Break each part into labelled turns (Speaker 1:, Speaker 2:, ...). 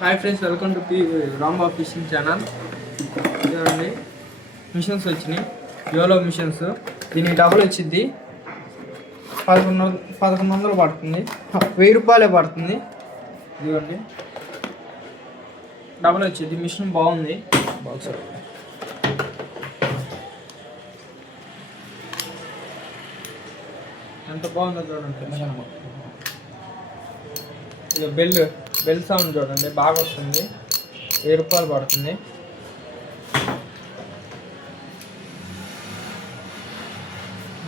Speaker 1: Hi friends welcome to P రాంబా fishing channel చూడండి machines వచ్చినాయి. YOLO machines దీనికి double వచ్చింది పదకొండు పదకొండు వందలు పడుతుంది. వెయ్యి రూపాయలే పడుతుంది. ఇదిగోండి. డబుల్ వచ్చింది మిషన్ బాగుంది. బాక్స్ ఎంత బాగుందో చూడండి. ఇది బెల్ బెల్ సౌండ్ చూడండి బాగా వస్తుంది. వెయ్యి రూపాయలు పడుతుంది.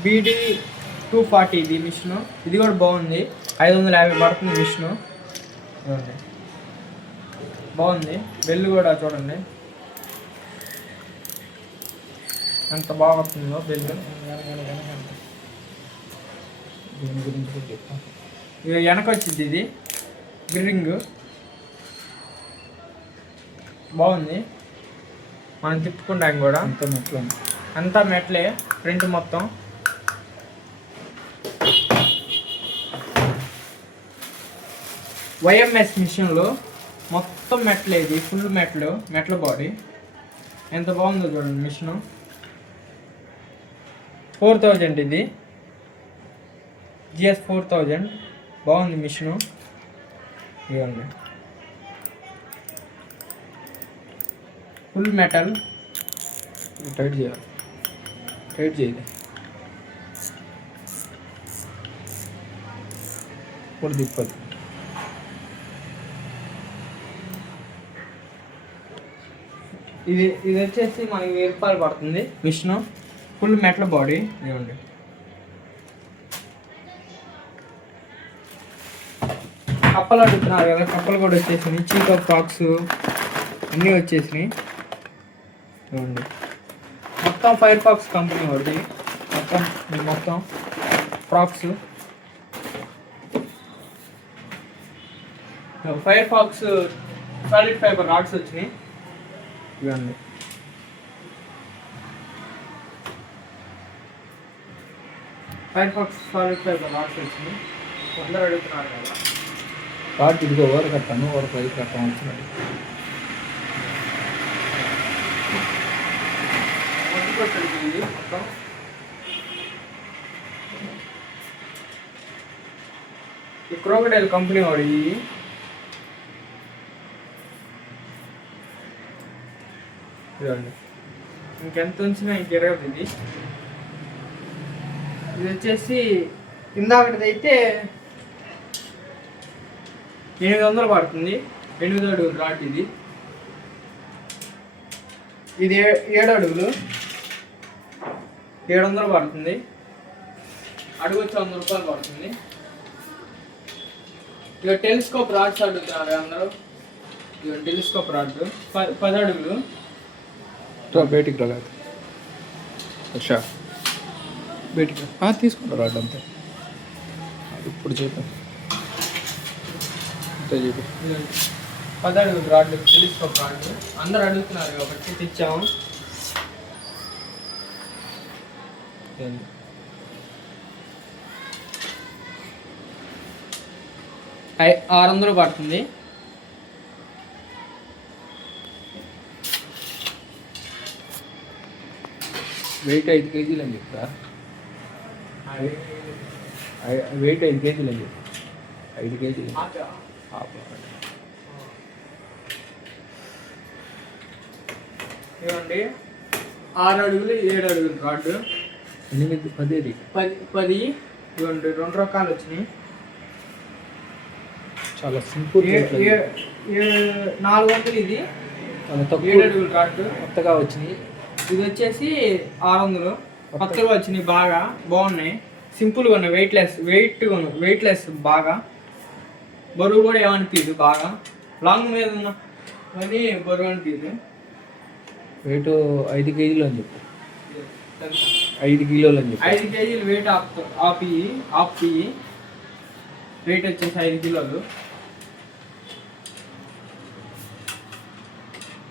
Speaker 1: బీడీ టూ ఫార్టీ ఇది మిషన్. ఇది కూడా బాగుంది. ఐదు వందల యాభై పడుతుంది మిషన్. చూడండి. బాగుంది. బెల్ కూడా చూడండి. ఎంత బాగా వస్తుందో బెల్.
Speaker 2: దీని గురించి కూడా చెప్తాను
Speaker 1: వెనక వచ్చింది ఇది. గ్రిల్లింగ్ బాగుంది. మనం తిప్పుకుంటాం కూడా.
Speaker 2: అంత మెట్లు.
Speaker 1: అంతా మెట్లే ప్రింట్ మొత్తం. వైఎంఎస్ మిషన్లో మొత్తం మెట్లే ఇది ఫుల్ మెట్లు మెట్ల బాడీ. ఎంత బాగుందో చూడండి మిషను. ఫోర్ థౌజండ్ ఇది. GS four thousand. బాగుంది మిషను. ఇవ్వండి ఫుల్ మెటల్
Speaker 2: టైట్ చేయాలి. టైట్ చేయాలి. ఇప్పుడు తిప్పదు
Speaker 1: ఇది ఇది వచ్చేసి మనకి వెయ్యి పడుతుంది. మిషన్. ఫుల్ మెటల్ బాడీ ఇవ్వండి కప్పలు అడుగుతున్నారు కదా కప్పలు కూడా వచ్చేసినాయి. చీకప్ ఫ్రాక్స్ అన్నీ వచ్చేసినాయి. ఇదిగోండి మొత్తం ఫైర్ ఫాక్స్ కంపెనీ ఒకటి మొత్తం ఇది మొత్తం frocks fire fox solid fibre rods వచ్చినాయి. ఇవ్వండి fire fox solid fibre rods వచ్చినాయి. అందరూ అడుగుతున్నారు కదా.
Speaker 2: కాబట్టి ఇదిగో ఓర కట్టాను ఓర పైకి కట్టాను
Speaker 1: మొత్తం ఈ క్రోకడైల్ కంపెనీ వాడు ఇదండి ఇంకెంత ఉంచినా ఇంక ఇరగదు ఇది. ఇది వచ్చేసి ఇందాకటిది అయితే ఎనిమిది వందలు పడుతుంది. ఎనిమిది అడుగులు రాట్ ఇది. ఇది ఏ- ఏడు అడుగులు ఏడు వందలు పడుతుంది. అడుగు వచ్చి వంద రూపాయలు పడుతుంది. ఇక టెలిస్కోప్ రాడ్స్ అడుగుతున్నారు అందరూ. ఇక టెలిస్కోప్ రాడ్. ప- పది అడుగులు
Speaker 2: బయటికి రాలేదు అచ్చా బయటికి రా. ఆ, తీసుకుంటా రాడు అంతే. ఇప్పుడు చెప్పాను అంతే చెప్పు
Speaker 1: ఇదిగోండి. పది అడుగులు రాడ్ టెలిస్కోప్ రాడ్ అందరూ అడుగుతున్నారు కాబట్టి తెచ్చాము. ఆరు వందలు పడుతుంది.
Speaker 2: వెయిట్ ఐదు కేజీలు అని చెప్తా. వెయిట్ ఐదు కేజీలు అని చెప్పు ఐదు కేజీలు.
Speaker 1: ఇదిగోండి ఆరు అడుగులు ఏడు అడుగులు రాడ్
Speaker 2: ఎనిమిది పదేది
Speaker 1: పది పది. ఇదిగోండి రెండు రకాలు వచ్చినాయి.
Speaker 2: చాలా సింపుల్
Speaker 1: నాలుగు వందలు ఇది. ఏడు అడుగులు రాడ్
Speaker 2: కొత్తగా వచ్చినాయి.
Speaker 1: ఇది వచ్చేసి ఆరు వందలు. కొత్తగా వచ్చినాయి బాగా. బాగున్నాయి. సింపుల్గా ఉన్నాయి. Weight less weight weight less బాగా. బరువు కూడా ఏమనిపించదు బాగా. లాంగ్ మీద ఉన్న కానీ బరువు అనిపించదు
Speaker 2: వెయిట్ ఐదు కేజీలు అని చెప్పు. ఐదు కిలోలు అని చెప్పు.
Speaker 1: ఐదు కేజీలు వెయిట్ ఆప్ ఆపి ఆపి. వెయిట్ వచ్చేసి ఐదు కిలోలు.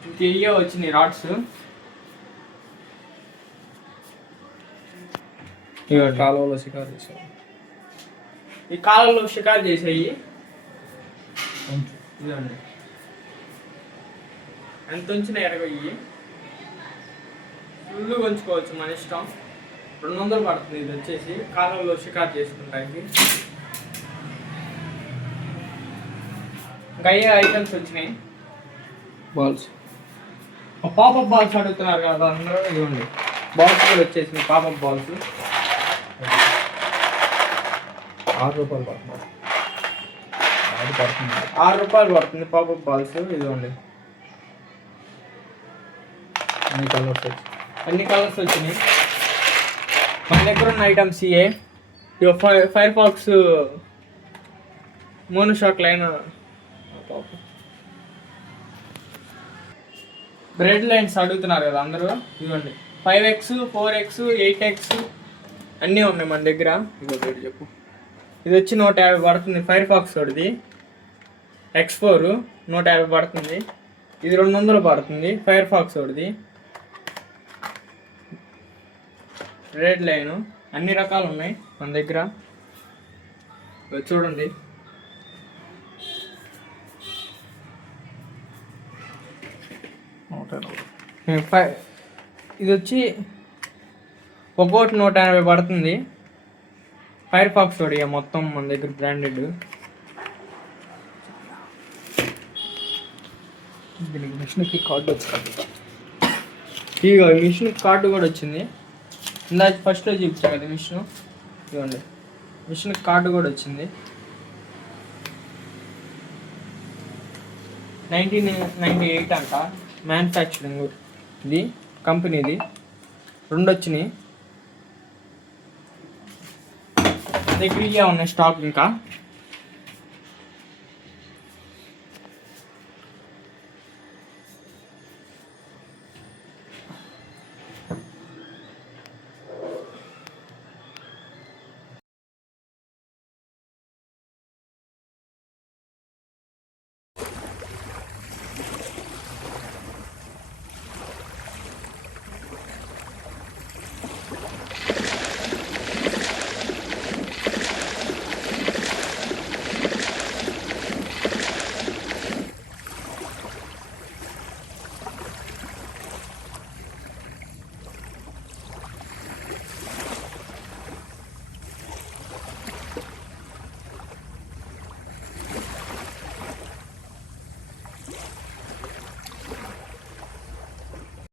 Speaker 1: ఇంకెయ్యో వచ్చినాయి రాడ్స్.
Speaker 2: కాలువలో షికారు చేశారు
Speaker 1: ఈ కాలంలో షికారు చేసాయి. ఇదండి ఎంత ఉంచినా ఎరగయ్యి. ఫుల్ ఉంచుకోవచ్చు మన ఇష్టం. రెండు వందలు పడుతుంది ఇది వచ్చేసి. కాలంలో షికారు చేసుకుంటానికి ఇంకా అయ్యే ఐటమ్స్ వచ్చినాయి?
Speaker 2: బాల్స్.
Speaker 1: పాపప్ బాల్స్ అడుగుతున్నారు కదా అందరూ ఇవ్వండి బాల్స్ కూడా వచ్చేసింది పాపప్ బాల్స్.
Speaker 2: ఆరు రూపాయలు పడుతుంది. ఆరు పడుతుంది.
Speaker 1: ఆరు రూపాయలు పడుతుంది. పాపప్ బాల్స్ ఇదిగోండి.
Speaker 2: అన్ని కలర్స్ వచ్చి
Speaker 1: అన్ని కలర్స్ వచ్చినాయి. మన దగ్గర ఉన్న ఐటమ్స్ ఇవే ఇక fire fire fox mono shock line. Braid lines అడుగుతున్నారు కదా అందరూ? ఇవ్వండి five X four X eight X అన్నీ ఉన్నాయి మన దగ్గర. రేటు చెప్పు. ఇది వచ్చి నూట యాభై పడుతుంది. ఫైర్ ఫాక్స్ ఒకటిది. ఎక్స్ ఫోర్ నూట యాభై పడుతుంది. ఇది రెండు వందలు పడుతుంది. ఫైర్ ఫాక్స్ ఒకటిది రెడ్ లైన్ అన్ని రకాలు ఉన్నాయి మన దగ్గర. చూడండి. ఫైవ్ ఇది వచ్చి ఒక్కోటి నూట ఎనభై పడుతుంది. ఫైర్ ఫాక్స్ ఒకటి మొత్తం మన దగ్గర బ్రాండెడ్
Speaker 2: దీనికి మిషన్కి కార్డు వచ్చింది.
Speaker 1: ఇక మిషన్ కార్డు కూడా వచ్చింది. ఇందాక ఫస్ట్లో చూపించా కదా మిషన్. ఇవ్వండి. మిషన్ కార్డు కూడా వచ్చింది. నైన్టీన్ నైంటీ ఎయిట్ అంట. మ్యానుఫ్యాక్చరింగ్ ఇది కంపెనీది రెండు వచ్చినాయి. దగ్గరగా ఉన్నాయి స్టాక్ ఇంకా.